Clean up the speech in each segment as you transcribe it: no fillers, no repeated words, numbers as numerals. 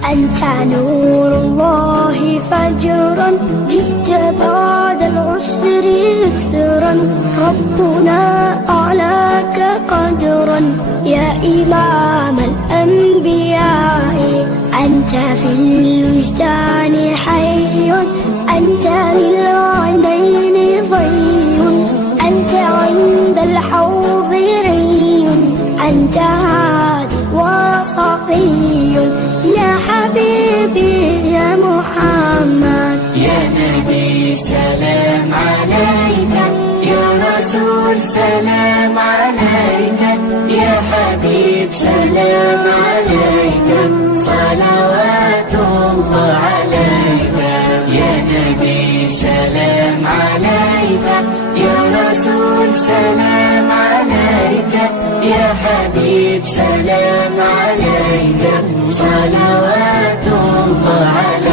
أنت نور الله فجرا، جئت بعد العسر يسرا، ربنا أعلاك قدرا يا إمام الأنبياء. أنت في الوجدان حي، أنت للعينين ضي، أنت عند الحوض ري، أنت هادي وصفي يا حبيبي يا محمد. يا نبي سلام عليك، يا رسول سلام عليك، يا حبيب سلام عليك، صلوات الله عليك. يا نبي سلام عليك، يا رسول سلام عليك، يا حبيب سلام عليك، صلوات الله عليك.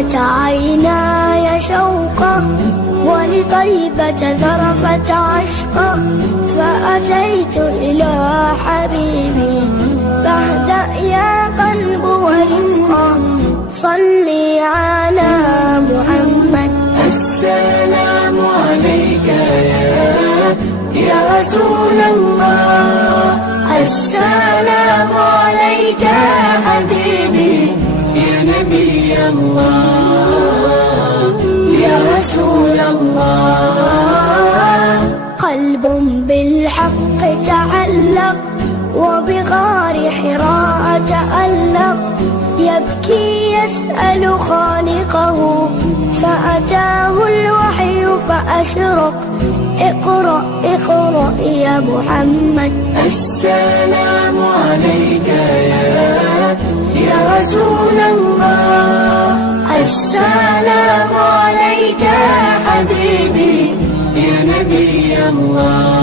رقت عيناي شوقا، ولطيبة ذرفت عشقا، فأتيت إلى حبيبي فاهدأ يا قلب ورفقا، صلي على محمد. السلام عليك يا رسول الله، السلام عليك يا حبيبي يا نبي الله يا رسول الله. قلب بالحق تعلق، وبغار حراء تألق، يبكي يسأل خالقه، فأتاه الوحي فأشرق. اقرأ اقرأ يا محمد. السلام عليك يا رسول الله، السلام عليك يا حبيبي يا نبي الله